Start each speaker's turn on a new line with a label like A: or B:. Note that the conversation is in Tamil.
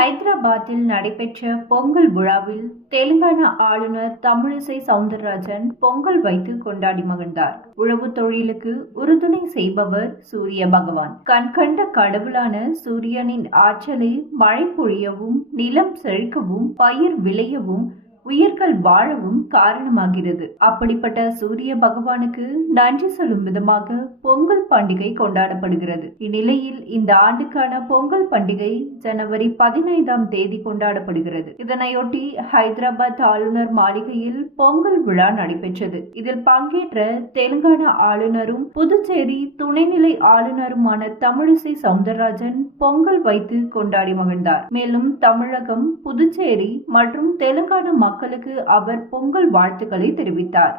A: ஹைதராபாத்தில் நடைபெற்ற பொங்கல் விழாவில் தெலுங்கானா ஆளுநர் தமிழிசை சவுந்தரராஜன் பொங்கல் வைத்து கொண்டாடி மகிழ்ந்தார். உழவு தொழிலுக்கு உறுதுணை செய்பவர் சூரிய பகவான். கண்கண்ட கடவுளான சூரியனின் ஆற்றலை மழை பொழியவும் நிலம் செழிக்கவும் பயிர் விளையவும் உயிர்கள் வாழவும் காரணமாகிறது. அப்படிப்பட்ட சூரிய பகவானுக்கு நன்றி சொல்லும் விதமாக பொங்கல் பண்டிகை கொண்டாடப்படுகிறது. இந்நிலையில் இந்த ஆண்டுக்கான பொங்கல் பண்டிகை ஜனவரி பதினைந்தாம் தேதி கொண்டாடப்படுகிறது. இதனையொட்டி ஹைதராபாத் ஆளுநர் மாளிகையில் பொங்கல் விழா நடைபெற்றது. இதில் பங்கேற்ற தெலுங்கானா ஆளுநரும் புதுச்சேரி துணைநிலை ஆளுநருமான தமிழிசை சவுந்தரராஜன் பொங்கல் வைத்து கொண்டாடி மகிழ்ந்தார். மேலும் தமிழகம் புதுச்சேரி மற்றும் தெலுங்கானா மக்களுக்கு அவர் பொங்கல் வாழ்த்துக்களை தெரிவித்தார்.